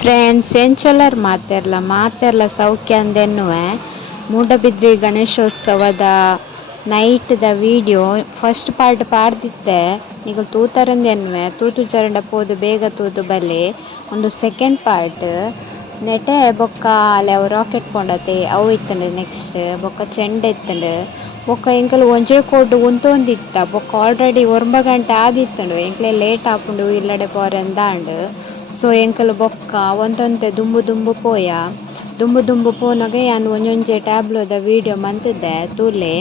Friends ಎಂಚೊಲ್ಲರ್ ಮಾತೆರ್ಲ ಸೌಖ್ಯ ಅಂದೆನ್ನುವೆ Moodbidri ಗಣೇಶೋತ್ಸವದ ನೈಟ್ದ video first part ಪಾಡ್ದಿತ್ತೆ ಈಗ ತೂತರಂದೆನ್ನುವೆ ತೂತು ಚರಂಡ ಪೋದು ಬೇಗ ತೂದು ಬಲೆ ಒಂದು ಸೆಕೆಂಡ್ ಪಾರ್ಟ್ ನೆಟೆ ಬೊಕ್ಕ ಅವು ರಾಕೆಟ್ ಪೋಂಡತೆ ಅವು ಇತ್ತಂಡು ನೆಕ್ಸ್ಟ್ ಬೊಕ್ಕ ಚೆಂಡೆ ಇತ್ತಂಡು ಬೊಕ್ಕ ಎಂಕಲ್ ಒಂಜೇ ಕೋಡ್ ಉಂತೊಂದಿತ್ತ ಬೊಕ್ಕ ಆಲ್ರೆಡಿ 9 ಗಂಟೆ ಆದಿತ್ತಂಡು ಎಂಕ್ಲೆ ಲೇಟ್ ಆಪುಂಡು ಇಲ್ಲಡೆ ಪೋರೆಂದಾಂಡ್ ಸೊ ಎಂಕಲ್ ಬೊಕ್ಕ ಒಂತೊಂತೆ ದುಂಬು ದುಂಬು ಪೋಯ ದುಂಬು ದುಂಬು ಪೋನಗ ಯಾನ್ ಒಂಜೊಂಜೆ ಟ್ಯಾಬ್ಲೋದ ವೀಡಿಯೋ ಮಂತುದೆ ತೂಲೆ.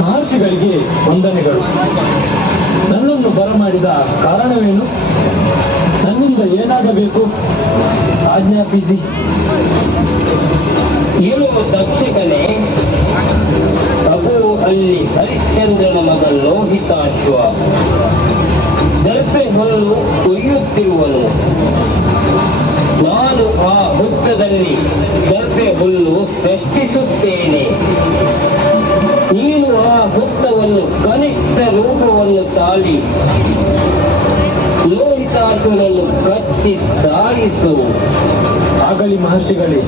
ಮಹರ್ಷಿಗಳಿಗೆ ವಂದನೆಗಳು. ನನ್ನನ್ನು ಬರಮಾಡಿದ ಕಾರಣವೇನು? ನನ್ನಿಂದ ಏನಾಗಬೇಕು? ಆಜ್ಞಾಪಿಸಿ. ಇರುವ ದಕ್ಷಿಣೆ ಅಬು ಅಲ್ಲಿ ಹರಿಶ್ಚಂದ್ರನ ಮಗ ಲೋಹಿತಾಶ್ವ ದರ್ಪೆ ಹೊರಲು ಕೊಯ್ಯುತ್ತಿರುವನು. ನಾನು ಆ ಹುತ್ತದಲ್ಲಿ ದರ್ಪೆ ಹುಲ್ಲು ಸೃಷ್ಟಿಸುತ್ತೇನೆ. ನೀನು ಆ ಹುತ್ತವನ್ನು ಕನಿಷ್ಠ ರೂಪವನ್ನು ತಾಳಿ ಲೋಹಿತಾಶ್ವನನ್ನು ಕಚ್ಚಿ ಸಾರಿಸು. ಆಗಲಿ ಮಹರ್ಷಿಗಳೇ.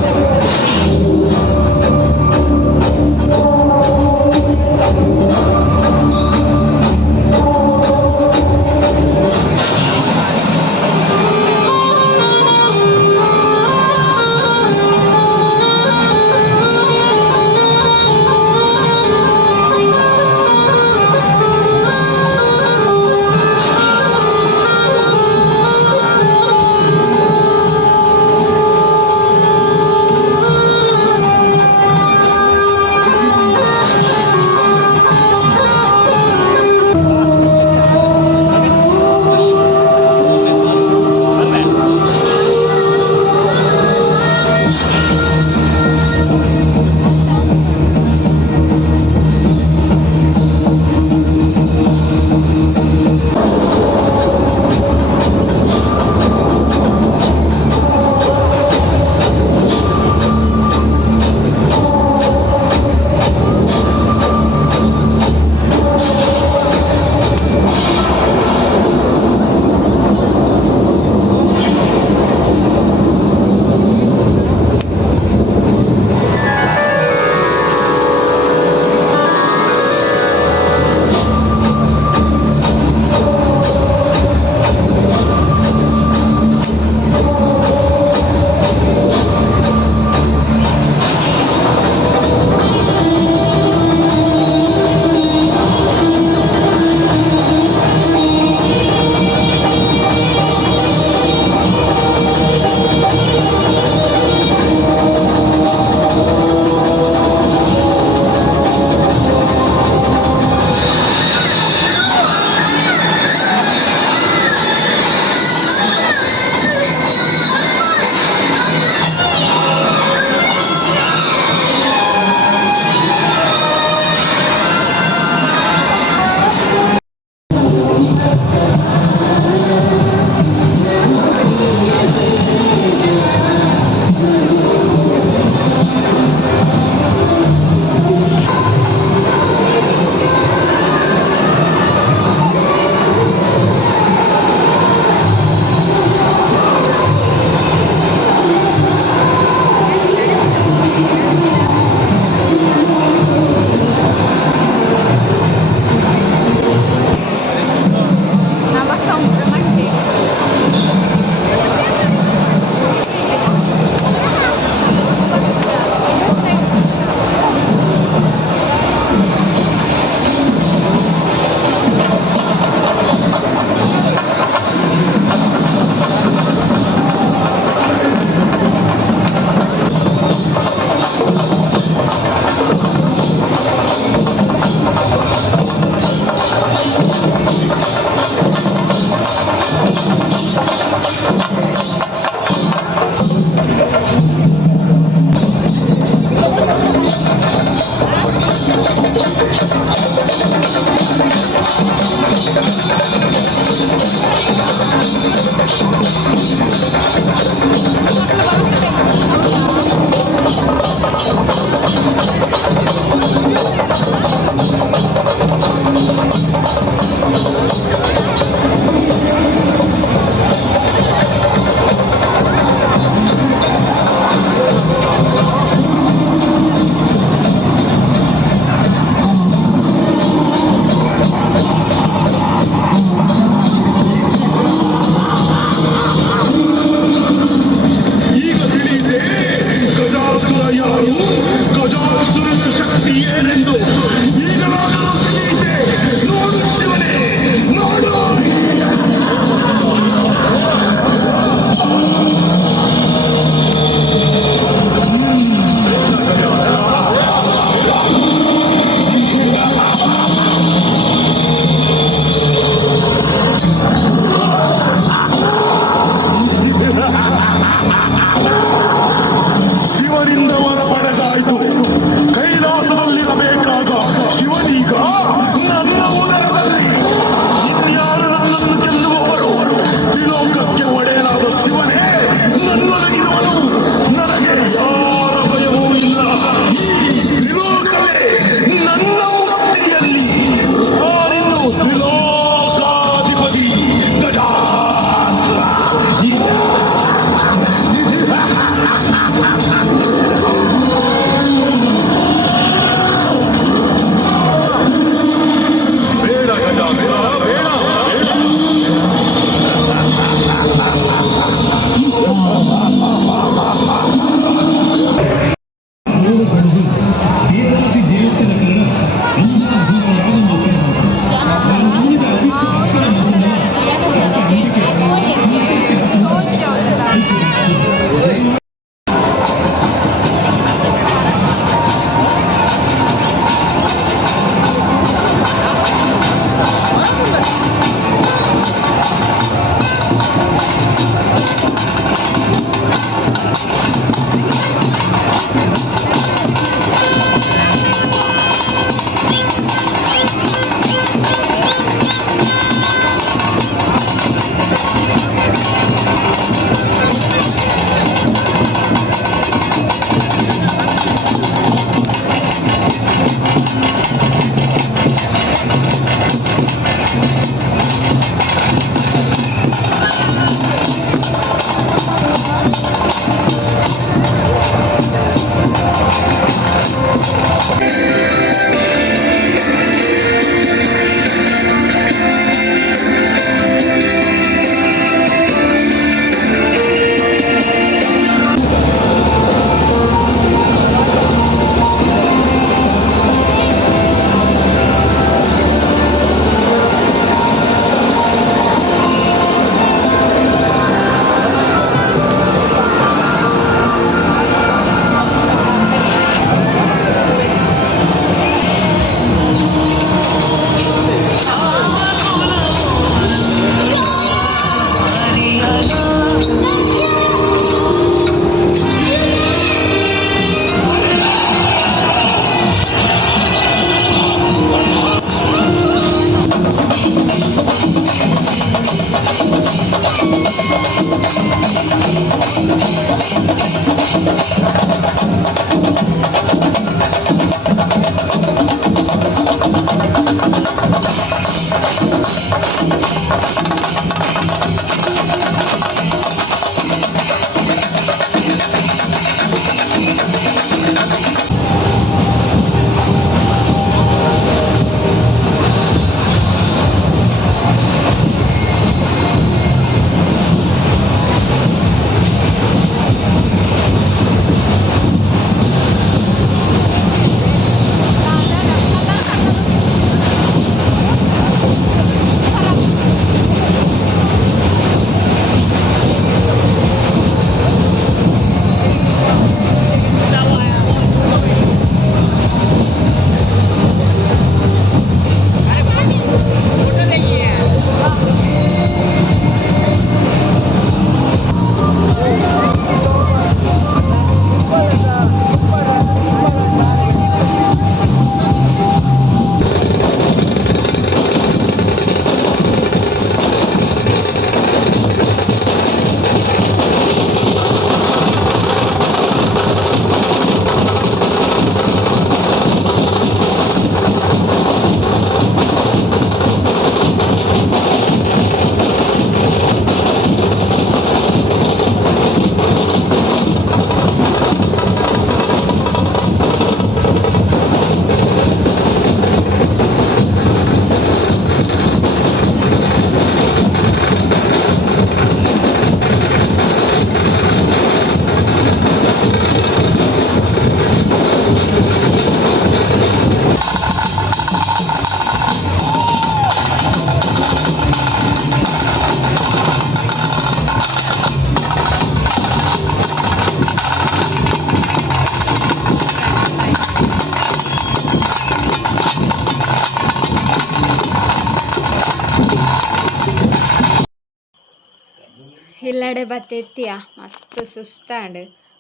ಎಡ್ಡೆ ಬತ್ತೆತ್ತಿಯ ಮಸ್ತ್ ಸುಸ್ತಾಂಡ್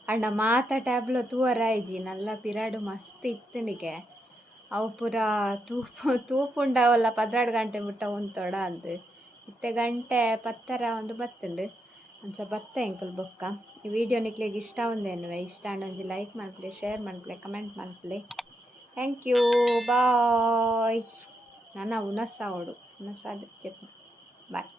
ಅಂಡ ಮಾತ ಟ್ಯಾಬ್ಲು ತೂವರಾಯ್ಜಿ ನಲ್ಲ ಪಿರಾಡು ಮಸ್ತ್ ಇತ್ತನಿಗೆ ಅವು ಪೂರ ತೂಪುಂಡವಲ್ಲ 12 ಗಂಟೆ ಮುಟ್ಟ ಉಂತೊಡ ಅಂದ್ ಇತ್ತೆ ಗಂಟೆ ಪತ್ತರ ಒಂದು ಬತ್ತುಂಡು ಅಂಚ ಬತ್ತ ಎಂಕುಲು ಬೊಕ್ಕ ಈ ವಿಡಿಯೋ ನಿಕ್ಲೆಗ್ ಇಷ್ಟ ಉಂದೇನುವೆ ಇಷ್ಟ ಒಂಜಿ like ಮನ್ಪುಲೆ share ಮನ್ಪುಲೆ comment ಮನ್ಪುಲೆ thank you bye ನನ್ನ ಉನಸ್ಸಾವಡು ಉನಸ್ಸಾದ್ ಬಾಯ್.